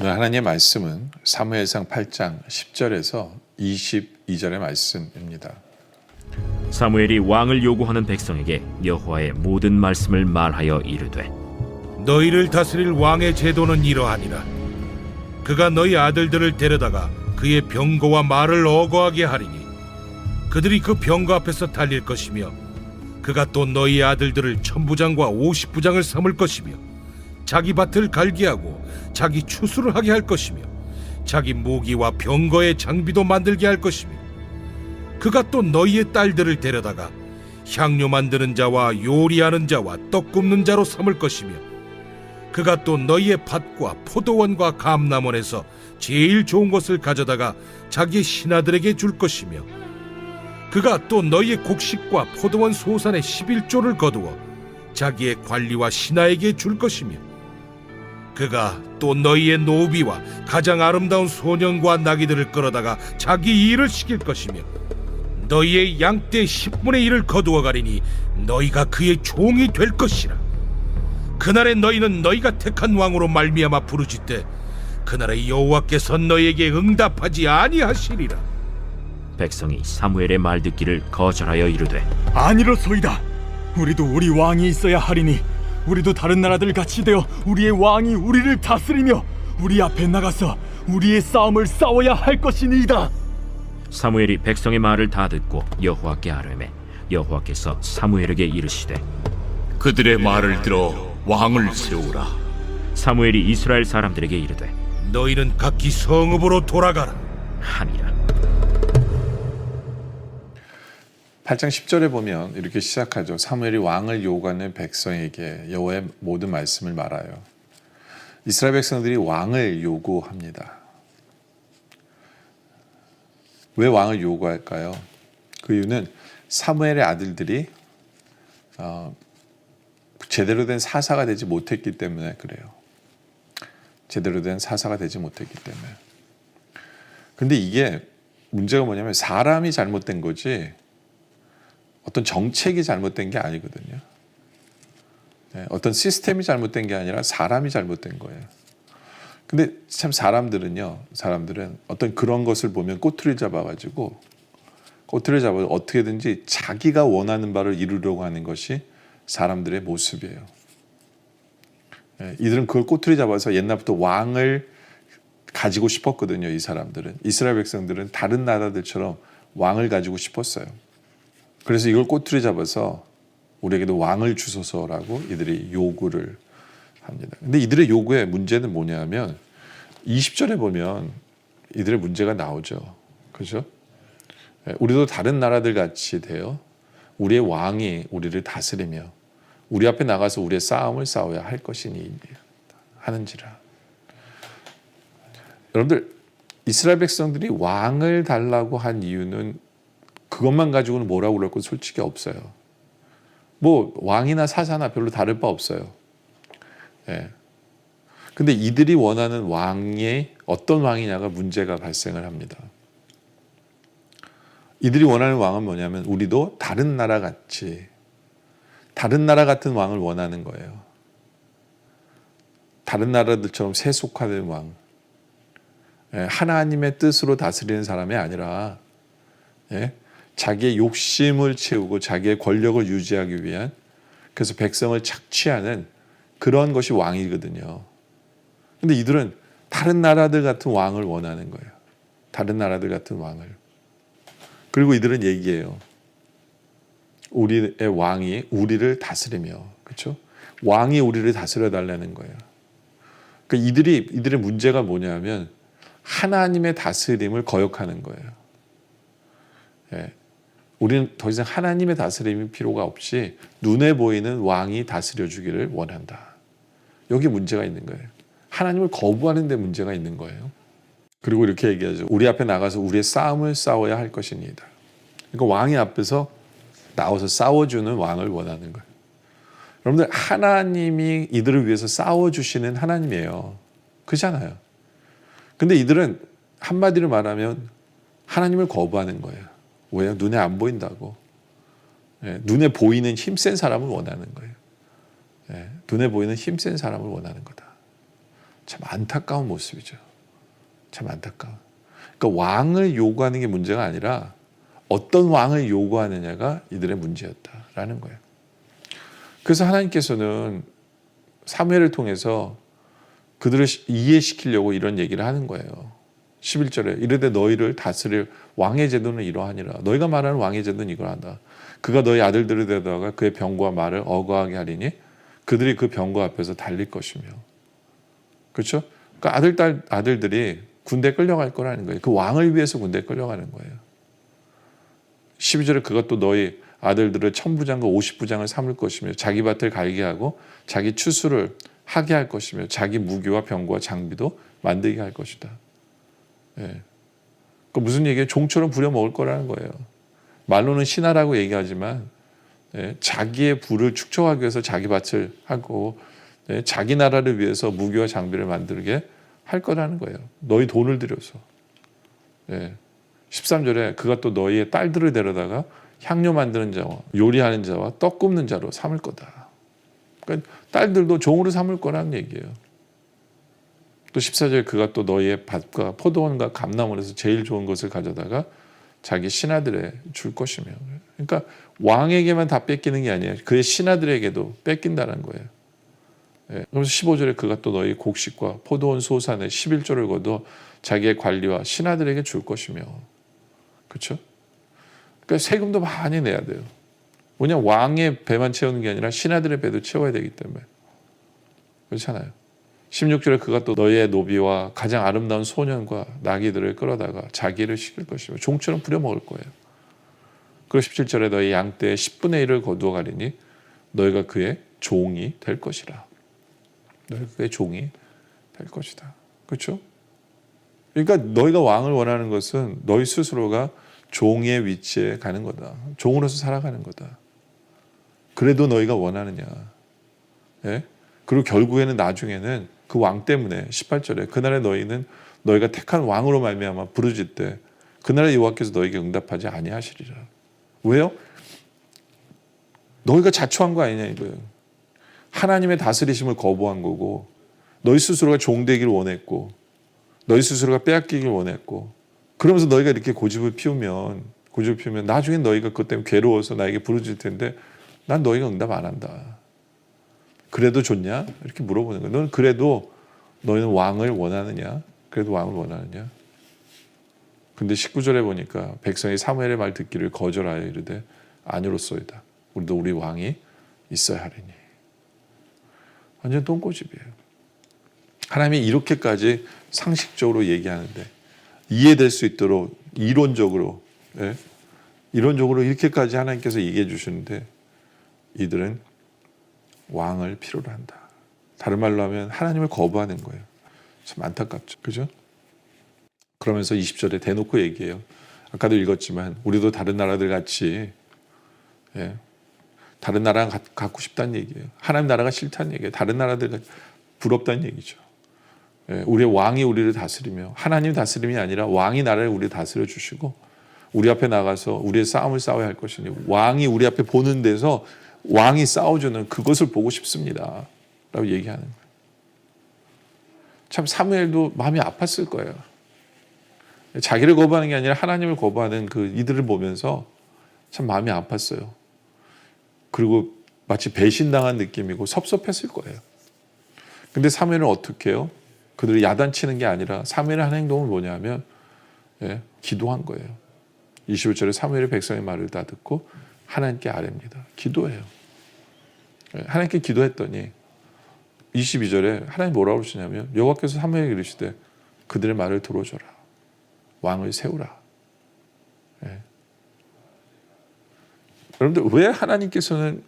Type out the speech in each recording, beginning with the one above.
오늘 하나님의 말씀은 사무엘상 8장 10절에서 22절의 말씀입니다. 사무엘이 왕을 요구하는 백성에게 여호와의 모든 말씀을 말하여 이르되 너희를 다스릴 왕의 제도는 이러하니라. 그가 너희 아들들을 데려다가 그의 병거와 말을 어거하게 하리니 그들이 그 병거 앞에서 달릴 것이며 그가 또 너희 아들들을 천부장과 50부장을 삼을 것이며 자기 밭을 갈게 하고 자기 추수를 하게 할 것이며 자기 무기와 병거의 장비도 만들게 할 것이며 그가 또 너희의 딸들을 데려다가 향료 만드는 자와 요리하는 자와 떡 굽는 자로 삼을 것이며 그가 또 너희의 밭과 포도원과 감람원에서 제일 좋은 것을 가져다가 자기의 신하들에게 줄 것이며 그가 또 너희의 곡식과 포도원 소산의 11조를 거두어 자기의 관리와 신하에게 줄 것이며 그가 또 너희의 노비와 가장 아름다운 소년과 나귀들을 끌어다가 자기 일을 시킬 것이며 너희의 양떼 10분의 1을 거두어 가리니 너희가 그의 종이 될 것이라. 그날에 너희는 너희가 택한 왕으로 말미암아 부르짖되 그날에 여호와께서 너희에게 응답하지 아니하시리라. 백성이 사무엘의 말 듣기를 거절하여 이르되 아니로소이다. 우리도 우리 왕이 있어야 하리니 우리도 다른 나라들 같이 되어 우리의 왕이 우리를 다스리며 우리 앞에 나가서 우리의 싸움을 싸워야 할 것이니이다. 사무엘이 백성의 말을 다 듣고 여호와께 아뢰매 여호와께서 사무엘에게 이르시되 그들의 말을 들어 왕을 세우라. 사무엘이 이스라엘 사람들에게 이르되 너희는 각기 성읍으로 돌아가라 하니라. 8장 10절에 보면 이렇게 시작하죠. 사무엘이 왕을 요구하는 백성에게 여호와의 모든 말씀을 말하여. 이스라엘 백성들이 왕을 요구합니다. 왜 왕을 요구할까요? 그 이유는 사무엘의 아들들이 제대로 된 사사가 되지 못했기 때문에 그래요. 제대로 된 사사가 되지 못했기 때문에. 근데 이게 문제가 뭐냐면 사람이 잘못된 거지 어떤 정책이 잘못된 게 아니거든요. 어떤 시스템이 잘못된 게 아니라 사람이 잘못된 거예요. 근데 참 사람들은 어떤 그런 것을 보면 꼬투리를 잡아서 어떻게든지 자기가 원하는 바를 이루려고 하는 것이 사람들의 모습이에요. 이들은 그걸 꼬투리 잡아서 옛날부터 왕을 가지고 싶었거든요. 이 사람들은. 이스라엘 백성들은 다른 나라들처럼 왕을 가지고 싶었어요. 그래서 이걸 꼬투리 잡아서 우리에게도 왕을 주소서라고 이들이 요구를 합니다. 근데 이들의 요구의 문제는 뭐냐면 20절에 보면 이들의 문제가 나오죠. 그렇죠? 우리도 다른 나라들 같이 되어 우리의 왕이 우리를 다스리며 우리 앞에 나가서 우리의 싸움을 싸워야 할 것이니 하는지라. 여러분들 이스라엘 백성들이 왕을 달라고 한 이유는 그것만 가지고는 뭐라고 그럴 건 솔직히 없어요. 뭐 왕이나 사사나 별로 다를 바 없어요. 근데 이들이 원하는 왕이 어떤 왕이냐가 문제가 발생을 합니다. 이들이 원하는 왕은 뭐냐면 우리도 다른 나라 같은 왕을 원하는 거예요. 다른 나라들처럼 세속화된 왕. 하나님의 뜻으로 다스리는 사람이 아니라 자기의 욕심을 채우고 자기의 권력을 유지하기 위한 그래서 백성을 착취하는 그런 것이 왕이거든요. 근데 이들은 다른 나라들 같은 왕을 원하는 거예요. 다른 나라들 같은 왕을. 그리고 이들은 얘기해요. 우리의 왕이 우리를 다스리며, 그렇죠? 왕이 우리를 다스려 달라는 거예요. 그러니까 이들의 문제가 뭐냐면 하나님의 다스림을 거역하는 거예요. 우리는 더 이상 하나님의 다스림이 필요가 없이 눈에 보이는 왕이 다스려 주기를 원한다. 여기 문제가 있는 거예요. 하나님을 거부하는 데 문제가 있는 거예요. 그리고 이렇게 얘기하죠. 우리 앞에 나가서 우리의 싸움을 싸워야 할 것이니이다. 그러니까 왕의 앞에서 나와서 싸워주는 왕을 원하는 거예요. 여러분들 하나님이 이들을 위해서 싸워주시는 하나님이에요. 그렇잖아요. 근데 이들은 한마디로 말하면 하나님을 거부하는 거예요. 왜요? 눈에 안 보인다고. 눈에 보이는 힘센 사람을 원하는 거예요. 눈에 보이는 힘센 사람을 원하는 거다. 참 안타까운 모습이죠. 참 안타까운. 그러니까 왕을 요구하는 게 문제가 아니라 어떤 왕을 요구하느냐가 이들의 문제였다라는 거예요. 그래서 하나님께서는 사무엘을 통해서 그들을 이해시키려고 이런 얘기를 하는 거예요. 11절에 이르되 너희를 다스릴 왕의 제도는 이러하니라. 너희가 말하는 왕의 제도는 이러하다. 그가 너희 아들들을 데려다가 그의 병과 말을 어거하게 하리니 그들이 그 병거 앞에서 달릴 것이며. 그렇죠? 그러니까 아들들이 군대 끌려갈 거라는 거예요. 그 왕을 위해서 군대 끌려가는 거예요. 12절에 그가 또 너희 아들들을 1000부장과 50부장을 삼을 것이며 자기 밭을 갈게 하고 자기 추수를 하게 할 것이며 자기 무기와 병과 장비도 만들게 할 것이다. 예. 그 무슨 얘기예요? 종처럼 부려먹을 거라는 거예요. 말로는 신하라고 얘기하지만 자기의 부를 축적하기 위해서 자기 밭을 하고 자기 나라를 위해서 무기와 장비를 만들게 할 거라는 거예요. 너희 돈을 들여서. 13절에 그가 또 너희의 딸들을 데려다가 향료 만드는 자와 요리하는 자와 떡 굽는 자로 삼을 거다. 그러니까 딸들도 종으로 삼을 거라는 얘기예요. 또 14절에 그가 또 너희의 밭과 포도원과 감나무에서 제일 좋은 것을 가져다가 자기 신하들에 줄 것이며. 그러니까 왕에게만 다 뺏기는 게 아니에요. 그의 신하들에게도 뺏긴다는 거예요. 그래서 15절에 그가 또 너희 곡식과 포도원 소산의 11조를 거둬 자기의 관리와 신하들에게 줄 것이며. 그렇죠? 그러니까 세금도 많이 내야 돼요. 뭐냐, 왕의 배만 채우는 게 아니라 신하들의 배도 채워야 되기 때문에. 그렇잖아요. 16절에 그가 또 너희의 노비와 가장 아름다운 소년과 나귀들을 끌어다가 자기를 시킬 것이며 종처럼 부려먹을 거예요. 그리고 17절에 너희 양떼의 10분의 1을 거두어 가리니 너희가 그의 종이 될 것이라. 너희가 그의 종이 될 것이다. 그렇죠? 그러니까 너희가 왕을 원하는 것은 너희 스스로가 종의 위치에 가는 거다. 종으로서 살아가는 거다. 그래도 너희가 원하느냐. 예? 그리고 결국에는 나중에는 그 왕 때문에 18절에 그날에 너희는 너희가 택한 왕으로 말미암아 부르짖 때 그날에 여호와께서 너희에게 응답하지 아니하시리라. 왜요? 너희가 자초한 거 아니냐 이거예요. 하나님의 다스리심을 거부한 거고 너희 스스로가 종되기를 원했고 너희 스스로가 빼앗기길 원했고 그러면서 너희가 이렇게 고집을 피우면 나중엔 너희가 그것 때문에 괴로워서 나에게 부르짖을 텐데 난 너희가 응답 안 한다. 그래도 좋냐? 이렇게 물어보는 거예요. 너는 그래도 너희는 왕을 원하느냐? 그래도 왕을 원하느냐? 근데 19절에 보니까 백성이 사무엘의 말 듣기를 거절하여 이르되 아니로소이다. 우리도 우리 왕이 있어야 하리니. 완전 똥꼬집이에요. 하나님이 이렇게까지 상식적으로 얘기하는데 이해될 수 있도록 이론적으로 이렇게까지 하나님께서 얘기해 주시는데 이들은 왕을 필요로 한다. 다른 말로 하면 하나님을 거부하는 거예요. 참 안타깝죠. 그죠? 그러면서 20절에 대놓고 얘기해요. 아까도 읽었지만 우리도 다른 나라들 같이 다른 나라 갖고 싶다는 얘기예요. 하나님 나라가 싫다는 얘기예요. 다른 나라들 부럽다는 얘기죠. 우리의 왕이 우리를 다스리며 하나님 다스림이 아니라 왕이 나라를 우리를 다스려 주시고 우리 앞에 나가서 우리의 싸움을 싸워야 할 것이니 왕이 우리 앞에 보는 데서 왕이 싸워주는 그것을 보고 싶습니다. 라고 얘기하는 거예요. 참 사무엘도 마음이 아팠을 거예요. 자기를 거부하는 게 아니라 하나님을 거부하는 그 이들을 보면서 참 마음이 아팠어요. 그리고 마치 배신당한 느낌이고 섭섭했을 거예요. 근데 사무엘은 어떻게 해요? 그들이 야단치는 게 아니라 사무엘의 한 행동은 뭐냐면 기도한 거예요. 21절에 사무엘이 백성의 말을 다 듣고 하나님께 아뢰입니다. 기도해요. 하나님께 기도했더니 22절에 하나님 뭐라고 그러시냐면 여호와께서 사무엘에게 이르시되 그들의 말을 들어줘라. 왕을 세우라. 여러분들 왜 하나님께서는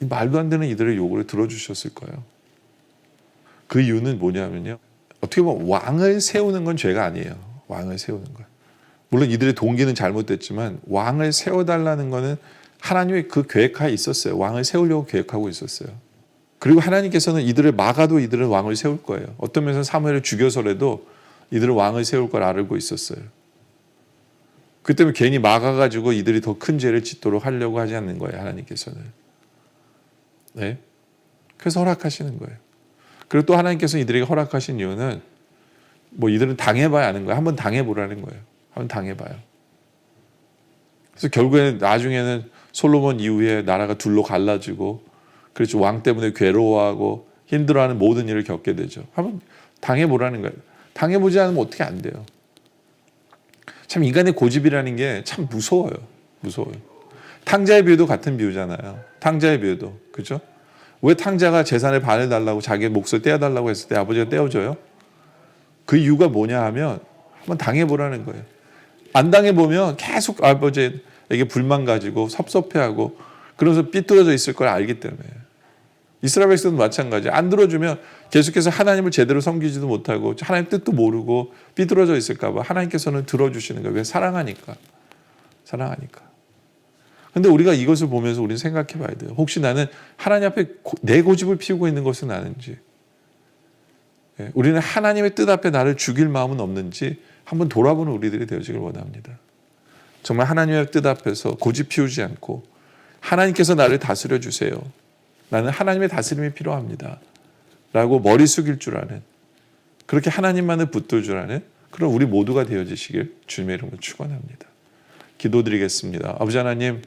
이 말도 안 되는 이들의 요구를 들어주셨을까요? 그 이유는 뭐냐면요. 어떻게 보면 왕을 세우는 건 죄가 아니에요. 왕을 세우는 건. 물론 이들의 동기는 잘못됐지만 왕을 세워달라는 거는 하나님의 그 계획하에 있었어요. 왕을 세우려고 계획하고 있었어요. 그리고 하나님께서는 이들을 막아도 이들은 왕을 세울 거예요. 어떤 면에서는 사무엘을 죽여서라도 이들은 왕을 세울 걸 알고 있었어요. 그 때문에 괜히 막아가지고 이들이 더 큰 죄를 짓도록 하려고 하지 않는 거예요. 하나님께서는. 그래서 허락하시는 거예요. 그리고 또 하나님께서 이들에게 허락하신 이유는 뭐 이들은 당해봐야 아는 거예요. 한번 당해보라는 거예요. 한번 당해봐요. 그래서 결국에는 나중에는 솔로몬 이후에 나라가 둘로 갈라지고, 그렇죠, 왕 때문에 괴로워하고 힘들어하는 모든 일을 겪게 되죠. 한번 당해보라는 거예요. 당해보지 않으면 어떻게 안 돼요. 참 인간의 고집이라는 게 참 무서워요. 무서워요. 탕자의 비유도 같은 비유잖아요. 탕자의 비유도, 그죠? 왜 탕자가 재산의 반을 달라고 자기의 몫을 떼어달라고 했을 때 아버지가 떼어줘요? 그 이유가 뭐냐 하면 한번 당해보라는 거예요. 안 당해보면 계속 아버지에게 불만 가지고 섭섭해하고 그러면서 삐뚤어져 있을 걸 알기 때문에. 이스라엘 백성도 마찬가지예요. 안 들어주면 계속해서 하나님을 제대로 섬기지도 못하고 하나님 뜻도 모르고 삐뚤어져 있을까 봐 하나님께서는 들어주시는 거예요. 왜? 사랑하니까. 사랑하니까. 근데 우리가 이것을 보면서 우리는 생각해 봐야 돼요. 혹시 나는 하나님 앞에 내 고집을 피우고 있는 것은 아닌지, 우리는 하나님의 뜻 앞에 나를 죽일 마음은 없는지 한번 돌아보는 우리들이 되어지길 원합니다. 정말 하나님의 뜻 앞에서 고집 피우지 않고 하나님께서 나를 다스려 주세요. 나는 하나님의 다스림이 필요합니다. 라고 머리 숙일 줄 아는, 그렇게 하나님만을 붙들 줄 아는 그런 우리 모두가 되어지시길 주님의 이름으로 축원합니다. 기도드리겠습니다. 아버지 하나님,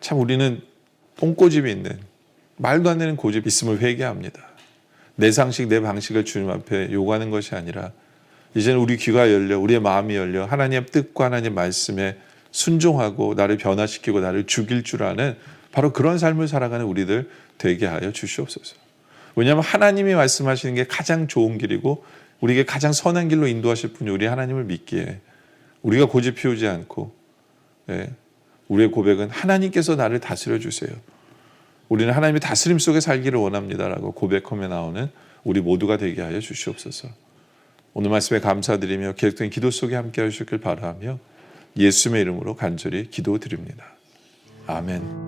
참 우리는 똥고집이 있는, 말도 안 되는 고집이 있음을 회개합니다. 내 상식, 내 방식을 주님 앞에 요구하는 것이 아니라 이제는 우리 귀가 열려, 우리의 마음이 열려 하나님의 뜻과 하나님의 말씀에 순종하고 나를 변화시키고 나를 죽일 줄 아는 바로 그런 삶을 살아가는 우리들 되게 하여 주시옵소서. 왜냐하면 하나님이 말씀하시는 게 가장 좋은 길이고 우리에게 가장 선한 길로 인도하실 분이 우리 하나님을 믿기에 우리가 고집 피우지 않고, 우리의 고백은 하나님께서 나를 다스려 주세요. 우리는 하나님의 다스림 속에 살기를 원합니다라고 고백하며 나오는 우리 모두가 되게 하여 주시옵소서. 오늘 말씀에 감사드리며 계속된 기도 속에 함께 하시길 바라며 예수님의 이름으로 간절히 기도드립니다. 아멘.